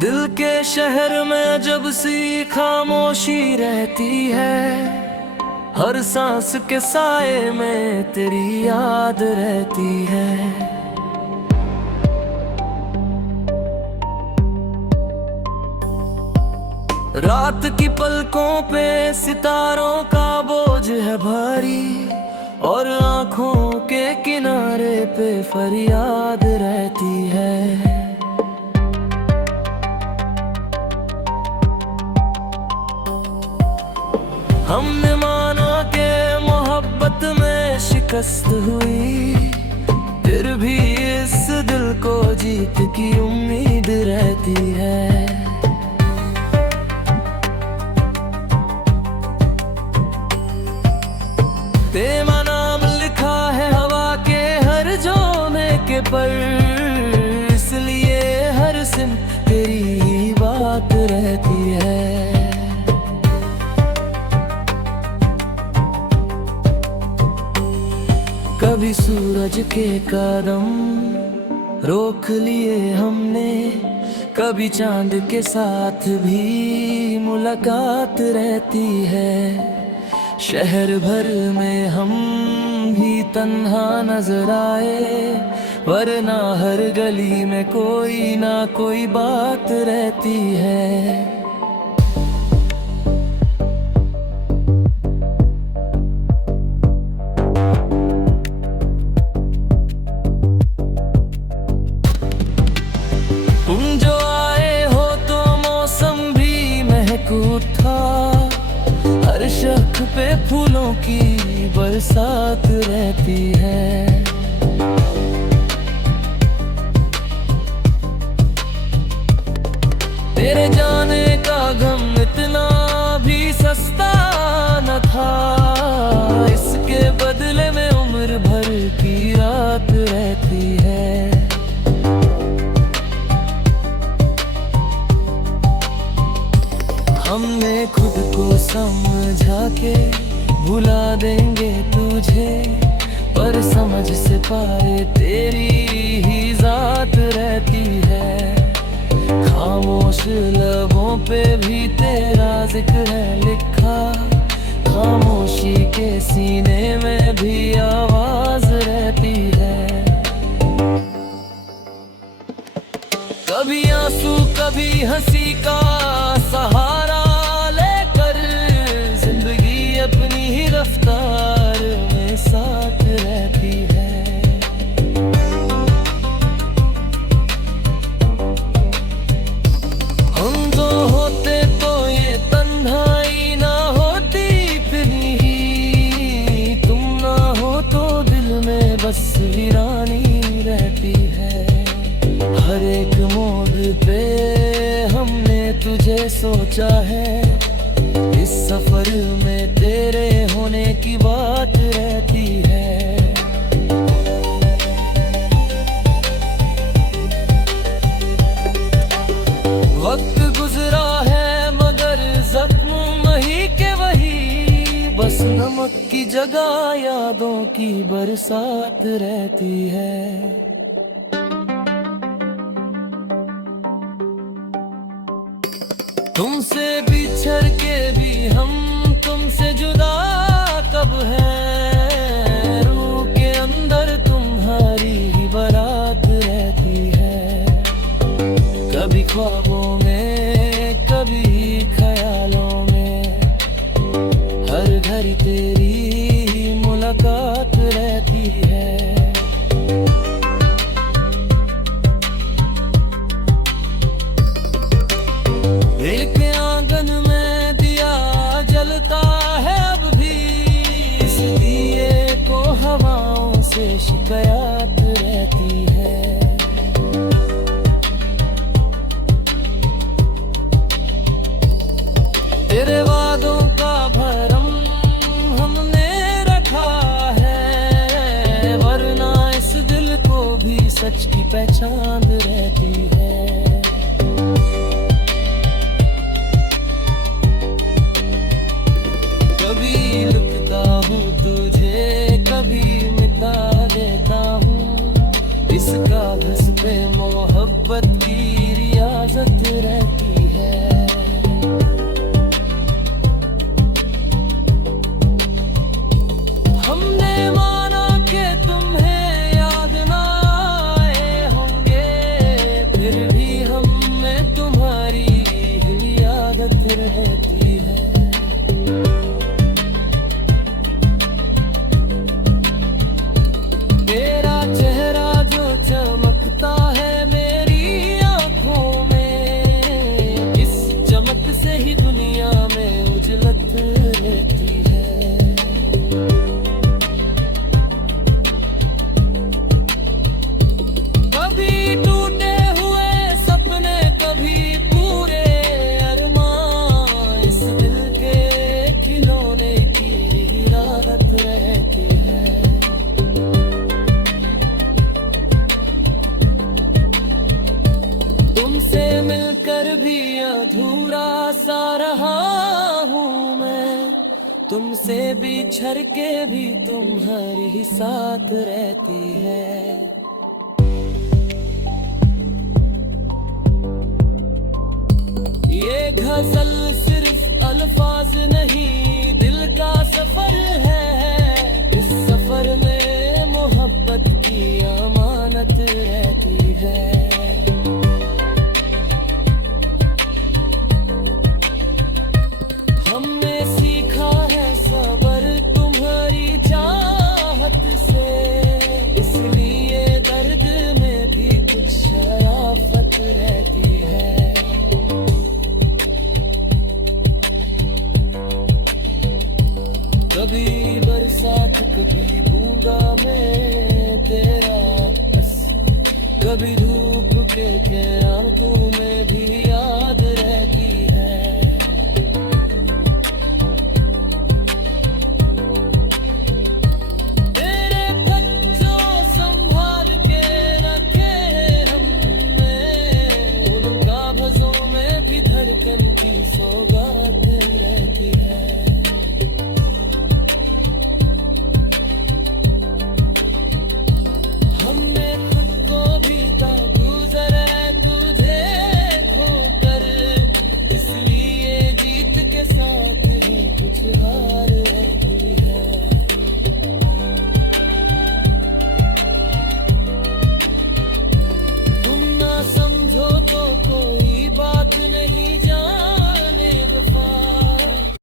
दिल के शहर में जब सी खामोशी रहती है, हर सांस के साए में तेरी याद रहती है। रात की पलकों पे सितारों का बोझ है भारी, और आंखों के किनारे पे फरियाद रहती है। हमने माना कि मोहब्बत में शिकस्त हुई, फिर भी इस दिल को जीत की उम्मीद रहती है। तेरा नाम लिखा है हवा के हर झोंके के पर, इसलिए हर सिम तेरी ही बात रहती है। कभी सूरज के कदम रोक लिए हमने, कभी चांद के साथ भी मुलाकात रहती है। शहर भर में हम भी तन्हा नजर आए, वरना हर गली में कोई ना कोई बात रहती है। तुम जो आए हो तो मौसम भी महकूत था, हर शख पे फूलों की बरसात रहती है। तेरे जाने का गम इतना भी सस्ता न था, इसके बदले में उम्र भर की रात रहती है। हमने खुद को समझा के भुला देंगे तुझे, पर समझ से पाए तेरी ही जात रहती है। खामोश लबों पे भी तेरा जिक्र है लिखा, खामोशी के सीने में भी आवाज रहती है। कभी आंसू कभी हंसी का सहारा लेकर, जिंदगी अपनी ही रफ्तार में साथ रहती है। हम जो होते तो ये तन्हाई ना होती, फिर ही तुम ना हो तो दिल में बस वीरानी रहती है। हर एक मोड़ पे हमने तुझे सोचा है, इस सफर में तेरे होने की बात रहती है। वक्त गुजरा है मगर जख्म वही के वही, बस नमक की जगह यादों की बरसात रहती है। तुमसे बिछड़ के भी हम तुमसे जुदा कब है, रूह के अंदर तुम्हारी ही बारात रहती है। कभी ख्वाबों में कभी ख्यालों में, हर घड़ी तेरी ही मुलाकात रहती है। एक आंगन में दिया जलता है अब भी, इस दिए को हवाओं से शिकायत रहती है। तेरे वादों का भरम हमने रखा है, वरना इस दिल को भी सच की पहचान रहती है। कभी लिखता हूँ तुझे कभी मिटा देता हूँ, इस कागज पे मोहब्बत की रियाजत रह है। तेरा चेहरा जो चमकता है मेरी आंखों में, इस चमक से ही दुनिया में उजलत रहती है। कभी टूटे हुए सपने, कभी पूरे अरमान, इस दिल के खिलौने की राहत रहती है। तुमसे मिलकर भी अधूरा सा रहा हूँ मैं, तुमसे बिछड़ के भी तुम्हारी साथ रहती है। ये गजल सिर्फ अल्फाज नहीं, दिल का सफर है। इस सफर में मोहब्बत की अमानत रहती है। हमने सीखा है सबर तुम्हारी चाहत से, इसलिए दर्द में भी कुछ शराफत रहती है। कभी बरसात कभी बूंदा में तेरा बस, कभी धूप के आंखों में भी याद रहती है। तेरे बच्चों संभाल के रखे हमने, उन कागजों में भी धड़कन की सौगात रहती है। साथ ही कुछ